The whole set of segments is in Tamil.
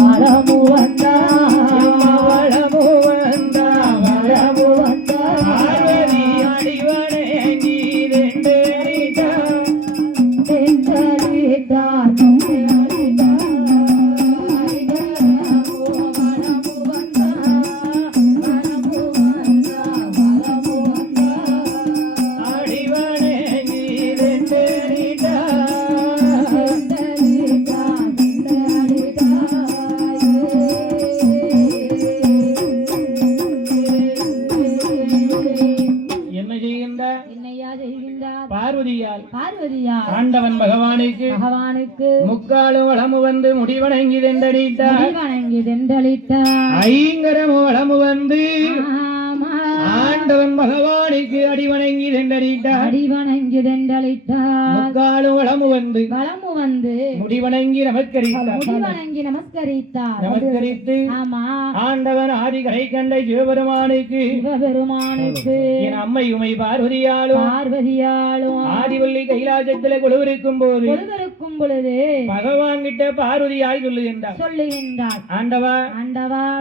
வளமு வந்தா வளமு வந்தா வளமு வந்தா பார்வதி அடிவணங்கி ரெண்டடிதா ரெண்டடிதா ஆண்டவன் பகவானுக்கு முக்காலும் வளமு வந்து முடிவணங்கி தெண்டளித்தார் ஐங்கரமு வளமு வந்து ஆண்டவன் பகவானுக்கு அடிவணங்கி தெண்டளித்தார் முக்காலும் வளமு வந்து முடிவணங்கி நமஸ்கரித்து ஆண்டவன் ஆதி கரை கண்ட சிவபெருமானுக்கு என் அம்மை உமை பார்வதியாலும் ஆதிவள்ளி கைலாசத்துல கொலுவிருக்கும் பொழுது பகவான் கிட்ட பார்வதியாய் சொல்லுகின்றார் ஆண்டவா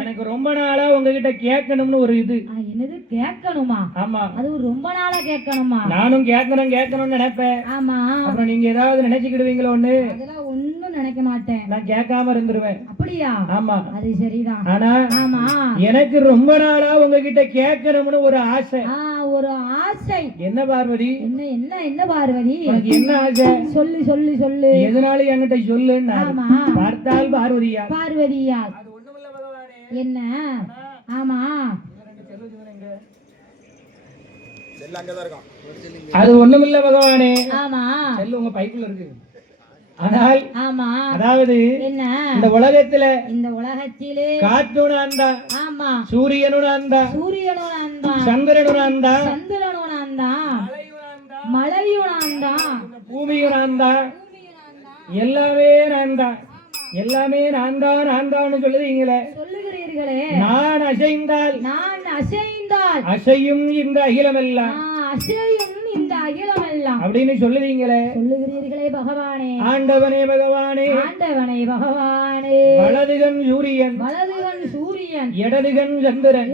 எனக்கு ரொம்ப நாளா உங்ககிட்ட கேட்கணும்னு ஒரு இது என்னது கேட்கணுமா? ஆமா, அது ரொம்ப நாளா கேட்கணுமா? நானும் கேட்கணும்னு நினைப்பேன். ஆமா, அப்புறம் நீங்க ஏதாவது நினைச்சுக்கிடுவீங்களோன்னு அதெல்லாம் ஒண்ணும் நினைக்க மாட்டேன். நான் கேட்காம இருந்துருவேன். அப்படியா? ஆமா, அது சரிதான். ஆனா ஆமா, எனக்கு ரொம்ப நாளா உங்ககிட்ட கேட்கணும்னு ஒரு ஆசை. ஒரு ஆசை. என்ன பார்வதி? என்ன பார்வதி? என்ன ஆசை? சொல்லு. எதனால என்கிட்ட சொல்லுன்னு. ஆமா, பார்த்தால் பார்வதியா? அது ஒண்ணுமில்ல பகவானே. என்ன? ஆமா, அது ஒண்ணுமில்ல பகவானே. ஆமா, செல்லு உங்க பைக்குள்ள இருக்கு. ஆனால் ஆமா, அதாவது என்ன, இந்த உலகத்திலே காற்றுன அந்த, ஆமா, சூரியனுன அந்த, சந்திரனுன அந்த, மலையுன அந்த, பூமியுன அந்த, எல்லாமே நான் தான் சொல்லுகிறீங்களே. நான் அசைந்தால் அசையும் இந்த அகிலமெல்லாம் அப்படின்னு சொல்லுவீங்களே பகவானே. ஆண்டவனே பகவானே, வலதுகன் சூரியன் இடதுகன் சந்திரன்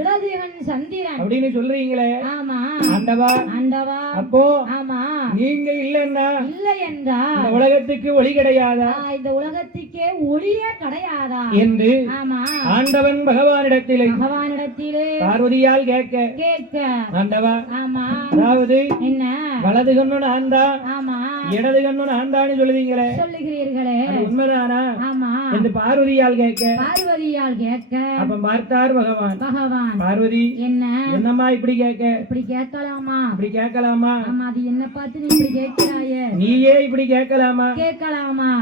அப்படின்னு சொல்றீங்களே. ஆண்டவா, அப்போ நீங்க இல்லைன்னா இந்த உலகத்துக்கு ஒளி கிடையாதா? இந்த உலகத்துக்கே ஒளியே கிடையாதா என்று ஆண்டவன் பகவானிடத்திலே பார்வதியால் கேட்க ஆண்டவா, அதாவது என்ன, வலது கண்ணு நான் தான், இடது கண்ணு நான் தான் சொல்லுவீங்களே, உண்மைதானா என்று பார்வதியால் கேட்க அப்ப பார்த்தார் பகவான். பார்வதி, என்னம்மா இப்படி கேட்கலாமா? அது என்ன பார்த்து நீ இப்படி கேட்கிறாயே? நீயே இப்படி கேட்கலாமா?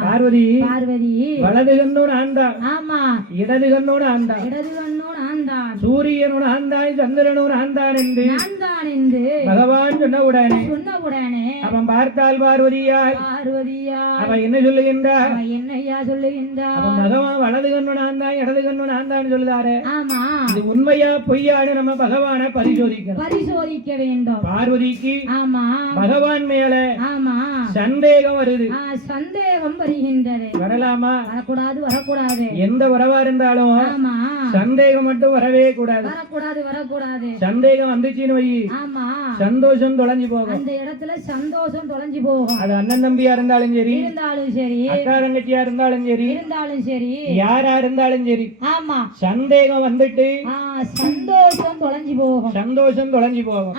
பார்வதி, வலது கண்ணு நான் தான், இடது கண்ணு நான் தான், சூரியனோட ஆந்தான், சந்திரனோட ஆந்தான் என்று பகவான் சொன்ன உடனே அவன் பார்த்தால் பார்வதியால் அவன் என்ன சொல்லுகின்றார்? பகவான் வலது கண்ணு நான் தான், இடது கண்ணு நான் தான் சொல்லுதாரு. இது உண்மையா பொய்யான்னு நம்ம பகவானை பரிசோதிக்க வேண்டும். பார்வதிக்கு பகவான் மேல சந்தேகம் வருது. வரலாமா? வரக்கூடாது. எந்த வரவா இருந்தாலும் சந்தேகம் மட்டும் வரவே கூடாது. சந்தேகம் வந்துச்சுன்னு வை, சந்தோஷம் தொலைஞ்சு போகும். அந்த இடத்துல சந்தோஷம் தொலைஞ்சு போகும். அது அண்ணன் தம்பியா இருந்தாலும் சரி, அக்கா தங்கச்சியா இருந்தாலும் சரி, யாரா இருந்தாலும் சரி, சந்தேகம் வந்துட்டு சந்தோஷம் தொலைஞ்சு போகும்.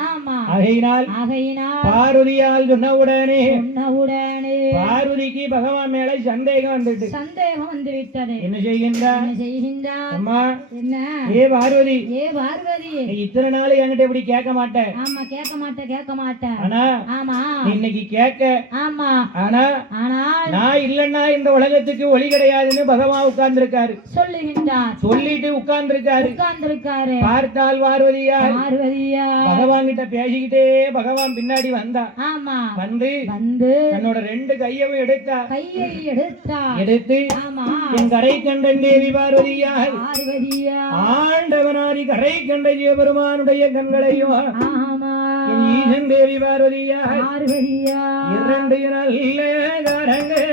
ஆகையினால் பார்வதியால் சொன்ன உடனே பார்வதிக்கு பகவான் மேல சந்தேகம் வந்து விட்டது. என்ன செய்கின்றார்? அம்மா, ஏ பார்வதி, இத்தனை நாள் என்கிட்ட இப்படி கேட்க மாட்டேன். ஆனா இன்னைக்கு கேட்க. ஆனா நான் இல்லன்னா இந்த உலகத்துக்கு ஒளி கிடையாதுன்னு பகவான் உட்கார்ந்து இருக்காரு. சொல்லிட்டு உட்கார்ந்து இருக்காரு. பார்த்தால் பார்வதியார் பகவான் கிட்ட பேசிக்கிட்டே பகவான் பின்னாடி வந்தா. வந்து தன்னோட 2 கையவும் எடுத்து என் கரை கண்டன் தேவி பார்வதியார் ஆண்டவனாரி கரை கண்ட சிவபெருமானுடைய கண்களையும் என் ஈசன் தேவி பார்வதியார் 2 நல்ல கரங்களாலே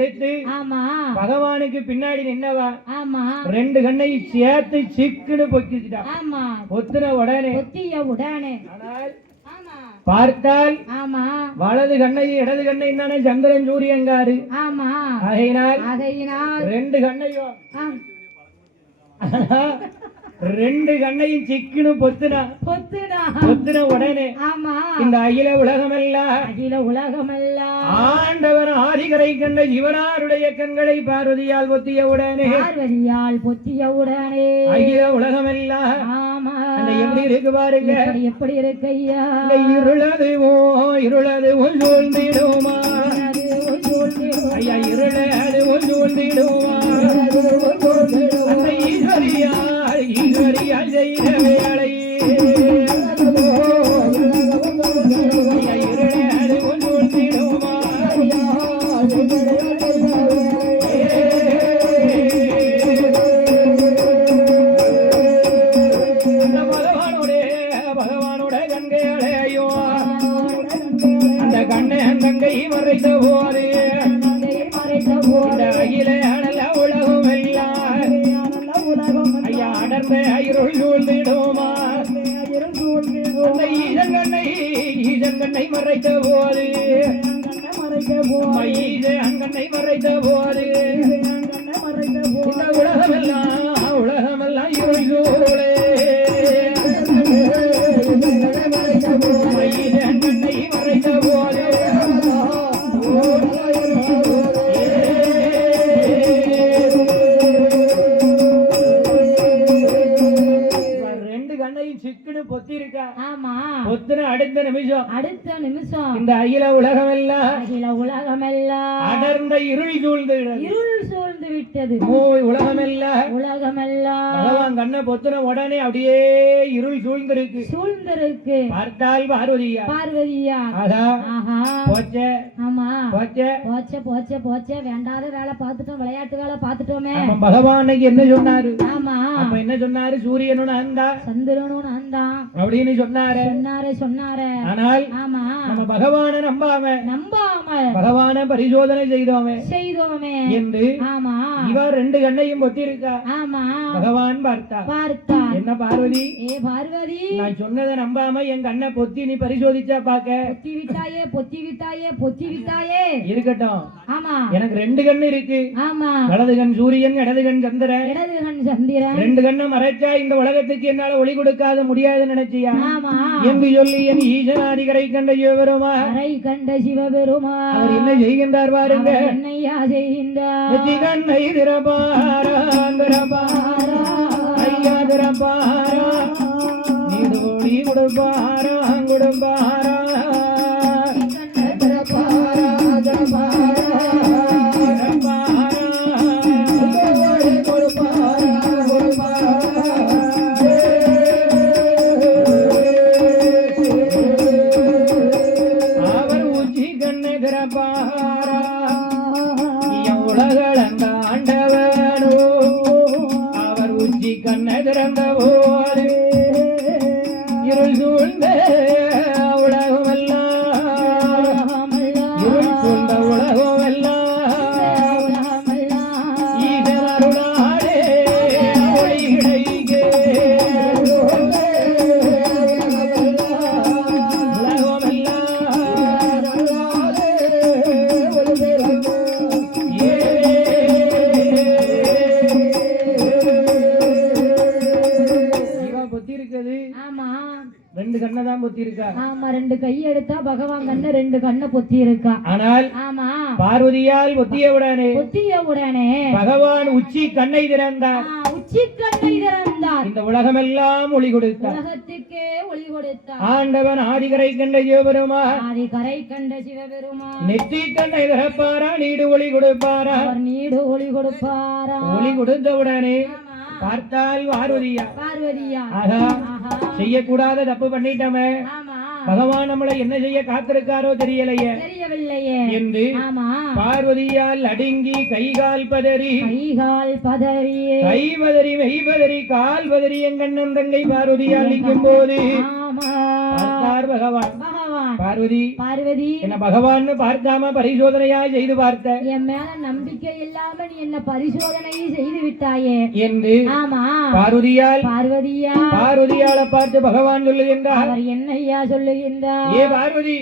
எடுத்து ஆமா பகவானுக்கு பின்னாடி நின்னவா ஆமா 2 கண்ணையும் சேர்த்து சிக்குன்னு பொத்திட்டா. ஆமா பொத்தின உடனே ஆனால் பார்த்தால் ஆமா வலது கண்ணையும் இடது கண்ணையும் தானே சந்திரன் சூரியங்காரு. ஆமா ஆகையினால் அதையினால் 2 கண்ணையும் 2 கண்ணையும் சிக்குன்னு பொத்தின உடனே ஆமா இந்த அகில உலகமெல்லாம் ஆண்டவன் ஆதிகரை கண்ட சிவனாருடைய கண்களை பார்வதியால் பொத்திய உடனே அகில உலகமெல்லாம் ஆமா அந்த எப்படி இருக்கு பாருங்க, எப்படி இருக்கு ஐயா. இருளதுவோ சூழ்ந்திடுமா ஐயா, இருளதுவோ சூழ்ந்திடுமா அந்த ஈஸ்வரியால் செய்த வேலை இருளதுவோ சூழ்ந்திடுமா பகவானோட கண்கையோ அந்த கண்ணை மறைத்த போது அகில அனல உலகம் எல்லாம் ஐயா அடர்ந்த இருள் சூழ்ந்திடுமா அந்த ஈசங்கண்ணை மறைத்த போது அங்கண்ணை மறைத்த போது இந்த உலகமெல்லாம் இருள் சூழே அங்கண்ணை மறைத்த போது சிக்குன்னு பொத்திருக்கா. ஆமா பொத்துன அடுத்த நிமிஷம் இந்த அகில உலகமெல்லாம் அடர்ந்த இருள் சூழ்ந்து விட்டது. உலகமெல்லாம் பகவான் கண்ணை பொத்துன உடனே அப்படியே இருள் சூழ்ந்திருக்கு. பார்த்தால் பார்வதியா ஆஹா போச்சே. ஆமா போச்சே வேண்டாத வேலை பார்த்துட்டோம், விளையாட்டு வேலை பார்த்துட்டோமே. பகவான் என்ன சொன்னாரு? ஆமா அப்ப என்ன சொன்னாரு? சூரியனும் அந்த சந்திரனும் அப்படின்னு சொன்னாரு. ஆனால் நம்ம பகவானை நம்பாம பகவான பரிசோதனை செய்தோமே என்று இவர் 2 கண்ணையும் பொத்திருக்கா. பகவான் பார்த்தா என்ன பார்வதி, நான் சொன்னதை நம்பாம என் கண்ணை பொத்தி நீ பரிசோதிச்சா பாக்க பொத்தி விட்டாயே இருக்கட்டும். எனக்கு 2 கண்ணு இருக்கு. வலது கண் சூரியன், இடது கண் சந்திரன். 2 கண்ணை மறைச்சா இந்த உலகத்துக்கு என்னால ஒளி கொடுக்காத முடியாது நினைச்சியா என்று சொல்லி என் ஈசனாதிகரை கண்ட சிவபெருமா அவர் என்ன செய்கின்றார் பாருங்க. கண்ணை திறப்பாரா ஐயா திறப்பாரா, நீடு ஒளி கொடுப்பாரா பகவான் கண்ண 2 கண்ணை பொத்தி இருக்கா. ஆனால் பார்வதியால் பொத்திய உடனே பகவான் உச்சி கண்ணை திறந்தார். இந்த உலகமெல்லாம் ஒளி கொடுத்தார். உலகத்துக்கே ஒளி கொடுத்தார். ஆண்டவன் ஆதிகரை கண்ட சிவபெருமா நெற்றி கண்ணை திறப்பாரா, நீடு ஒளி கொடுப்பாரா. ஒளி கொடுத்த உடனே பார்த்தால் பார்வதியா ஆகா செய்யக்கூடாத தப்பு பண்ணிட்டோமே, பகவான் நம்மளை என்ன செய்ய காத்திருக்காரோ தெரியலையே என்று பார்வதியால் அடுங்கி கைகால் பதறி மெய் பதறி கால் பதறி என் கண்ணன் தங்கை பார்வதியால் நிற்கும் போது பார்த்தார் பகவான். பகவான் பார்வதி பார்வதி என்ன பகவான் பார்க்காம பரிசோதனையா செய்து பார்த்த என் மேல நம்பிக்கை இல்லாம நீ என்ன பரிசோதனை செய்து விட்டாயே என்று ஆமா பார்வதியால் பார்வதியால பார்த்து பகவான் சொல்லுகின்றார். அவர் என்னையா சொல்லுகின்றார்? ஏ பார்வதி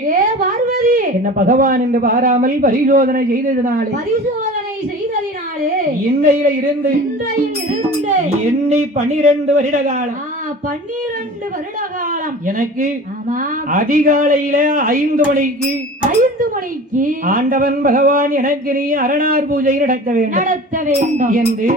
என்ன பகவான் என்று பாராமல் பரிசோதனை செய்ததினாலே இன்னையில இருந்து எண்ணி 12 வருட காலம் 12 வருட காலம் எனக்கு அதிகாலையில 5 மணிக்கு ஆண்டவன் பகவான் எனக்கு நீ அரணார் பூஜை நடத்த வேண்டும் என்று